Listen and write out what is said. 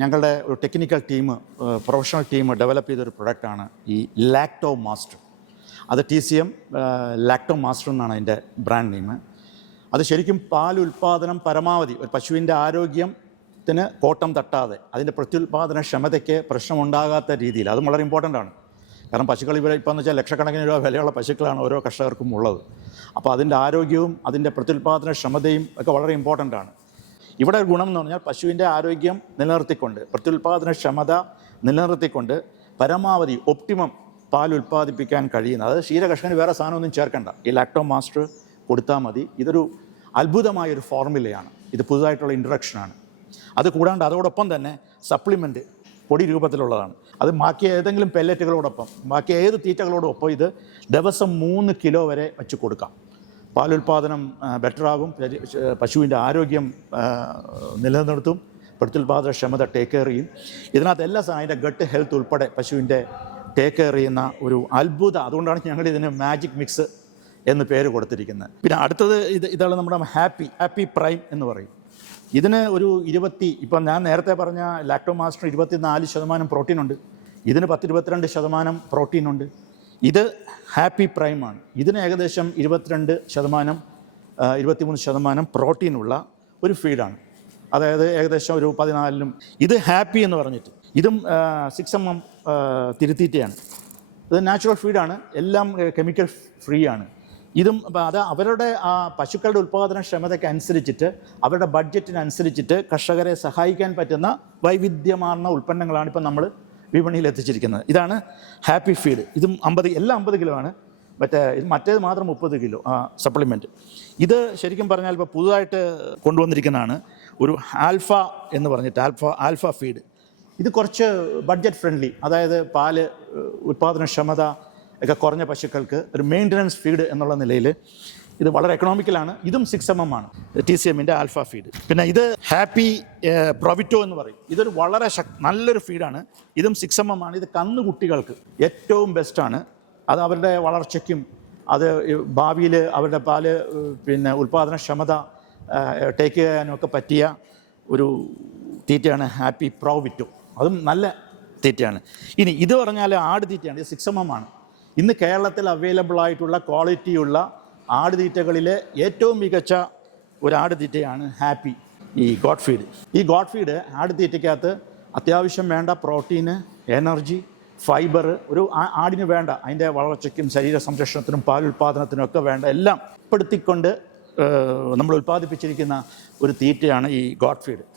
ഞങ്ങളുടെ ഒരു technical team, professional team develop ചെയ്തൊരു പ്രൊഡക്റ്റാണ് ഈ ലാക്ടോ മാസ്റ്റർ. അത് TCM ലാക്ടോ മാസ്റ്റർ എന്നാണ് അതിൻ്റെ ബ്രാൻഡ് നെയിം. അത് ശരിക്കും പാൽ ഉൽപ്പാദനം പരമാവധി ഒരു പശുവിൻ്റെ ആരോഗ്യത്തിന് കോട്ടം തട്ടാതെ അതിൻ്റെ പ്രത്യുൽപാദന ക്ഷമതയ്ക്ക് പ്രശ്നമുണ്ടാകാത്ത രീതിയിൽ, അതും വളരെ ഇമ്പോർട്ടൻ്റ് ആണ്. കാരണം പശുക്കൾ ഇപ്പോൾ എന്ന് വെച്ചാൽ ലക്ഷക്കണക്കിന് രൂപ വിലയുള്ള പശുക്കളാണ് ഓരോ കർഷകർക്കും ഉള്ളത്. അപ്പോൾ അതിൻ്റെ ആരോഗ്യവും അതിൻ്റെ പ്രത്യുൽപാദന ക്ഷമതയും ഒക്കെ വളരെ ഇമ്പോർട്ടൻ്റ് ആണ്. ഇവിടെ ഒരു ഗുണം എന്ന് പറഞ്ഞാൽ പശുവിൻ്റെ ആരോഗ്യം നിലനിർത്തിക്കൊണ്ട് പ്രത്യുൽപാദന ക്ഷമത നിലനിർത്തിക്കൊണ്ട് പരമാവധി ഒപ്റ്റിമം പാൽ ഉൽപ്പാദിപ്പിക്കാൻ കഴിയുന്ന, അതായത് ക്ഷീരകർഷകന് വേറെ സാധനമൊന്നും ചേർക്കണ്ട, ഈ ലാക്ടോ മാസ്റ്റർ കൊടുത്താൽ മതി. ഇതൊരു അത്ഭുതമായൊരു ഫോർമുലയാണ്. ഇത് പുതുതായിട്ടുള്ള ഇൻട്രൊഡക്ഷനാണ്. അത് കൂടാണ്ട് അതോടൊപ്പം തന്നെ സപ്ലിമെൻറ്റ് പൊടി രൂപത്തിലുള്ളതാണ്. അത് ബാക്കി ഏതെങ്കിലും പെല്ലറ്റുകളോടൊപ്പം, ബാക്കി ഏത് തീറ്റകളോടൊപ്പം ഇത് ദിവസം 3 കിലോ വരെ വെച്ച് കൊടുക്കാം. പാലുൽപാദനം ബെറ്ററാകും, പശുവിൻ്റെ ആരോഗ്യം നിലനിർത്തും, പ്രത്യുൽപാദന ക്ഷമത ടേക്ക് കെയർ ചെയ്യും. ഇതിനകത്ത് എല്ലാ അതിൻ്റെ ഗട്ട് ഹെൽത്ത് ഉൾപ്പെടെ പശുവിൻ്റെ ടേക്ക് കെയർ ചെയ്യുന്ന ഒരു അത്ഭുത, അതുകൊണ്ടാണ് ഞങ്ങൾ ഇതിന് മാജിക് മിക്സ് എന്ന് പേര് കൊടുത്തിരിക്കുന്നത്. പിന്നെ അടുത്തത് ഇതാണ് നമ്മുടെ ഹാപ്പി പ്രൈം എന്ന് പറയും. ഇതിന് ഒരു ഇപ്പം ഞാൻ നേരത്തെ പറഞ്ഞ ലാക്ടോ മാസ്റ്റർ 24% പ്രോട്ടീനുണ്ട്. ഇതിന് 22% പ്രോട്ടീനുണ്ട്. ഇത് ഹാപ്പി പ്രൈമാണ്. ഇതിന് ഏകദേശം 23% പ്രോട്ടീനുള്ള ഒരു ഫീഡാണ്. അതായത് ഏകദേശം ഒരു 14. ഇത് ഹാപ്പി എന്ന് പറഞ്ഞിട്ട് ഇതും 6mm തിരുത്തീറ്റയാണ്. ഇത് നാച്ചുറൽ ഫീഡാണ്, എല്ലാം കെമിക്കൽ ഫ്രീ ആണ്. ഇതും അത് അവരുടെ ആ പശുക്കളുടെ ഉൽപ്പാദന ക്ഷമതയ്ക്ക് അനുസരിച്ചിട്ട്, അവരുടെ ബഡ്ജറ്റിനനുസരിച്ചിട്ട് കർഷകരെ സഹായിക്കാൻ പറ്റുന്ന വൈവിധ്യമാർന്ന ഉൽപ്പന്നങ്ങളാണ് ഇപ്പം നമ്മൾ വിപണിയിൽ എത്തിച്ചിരിക്കുന്നത്. ഇതാണ് ഹാപ്പി ഫീഡ്. ഇതും എല്ലാം 50 കിലോ ആണ്. മറ്റേത് മാത്രം 30 കിലോ സപ്ലിമെൻറ്റ്. ഇത് ശരിക്കും പറഞ്ഞാൽ ഇപ്പോൾ പുതുതായിട്ട് കൊണ്ടുവന്നിരിക്കുന്നതാണ് ഒരു ആൽഫ എന്ന് പറഞ്ഞിട്ട്, ആൽഫ ഫീഡ്. ഇത് കുറച്ച് ബഡ്ജറ്റ് ഫ്രണ്ട്ലി, അതായത് പാല് ഉൽപ്പാദനക്ഷമത ഒക്കെ കുറഞ്ഞ പശുക്കൾക്ക് ഒരു മെയിൻ്റനൻസ് ഫീഡ് എന്നുള്ള നിലയിൽ ഇത് വളരെ എക്കണോമിക്കലാണ്. ഇതും 6mm ആണ്, TCMൻ്റെ ആൽഫ ഫീഡ്. പിന്നെ ഇത് ഹാപ്പി പ്രൊവിറ്റോ എന്ന് പറയും. ഇതൊരു വളരെ നല്ലൊരു ഫീഡാണ്. ഇതും 6mm ആണ്. ഇത് കന്നുകുട്ടികൾക്ക് ഏറ്റവും ബെസ്റ്റാണ്. അത് അവരുടെ വളർച്ചയ്ക്കും അത് ഭാവിയിൽ അവരുടെ പാല് ഉൽപ്പാദനക്ഷമത ടേക്ക് ചെയ്യാനൊക്കെ പറ്റിയ ഒരു തീറ്റയാണ് ഹാപ്പി പ്രൊവിറ്റോ. അതും നല്ല തീറ്റയാണ്. ഇനി ഇത് പറഞ്ഞാൽ ആട് തീറ്റയാണ്. ഇത് 6mm ആണ്. ഇന്ന് കേരളത്തിൽ അവൈലബിൾ ആയിട്ടുള്ള ക്വാളിറ്റിയുള്ള ആടുതീറ്റകളിലെ ഏറ്റവും മികച്ച ഒരു ആടുതീറ്റയാണ് ഹാപ്പി ഈ ഗോഡ് ഫീഡ്. ഈ ഗോഡ് ഫീഡ് ആടുതീറ്റയ്ക്കകത്ത് അത്യാവശ്യം വേണ്ട പ്രോട്ടീന്, എനർജി, ഫൈബർ, ഒരു ആടിന് വേണ്ട അതിൻ്റെ വളർച്ചയ്ക്കും ശരീര സംരക്ഷണത്തിനും പാലുൽപാദനത്തിനും ഒക്കെ വേണ്ട എല്ലാം ഉൾപ്പെടുത്തിക്കൊണ്ട് നമ്മൾ ഉൽപ്പാദിപ്പിച്ചിരിക്കുന്ന ഒരു തീറ്റയാണ് ഈ ഗോഡ് ഫീഡ്.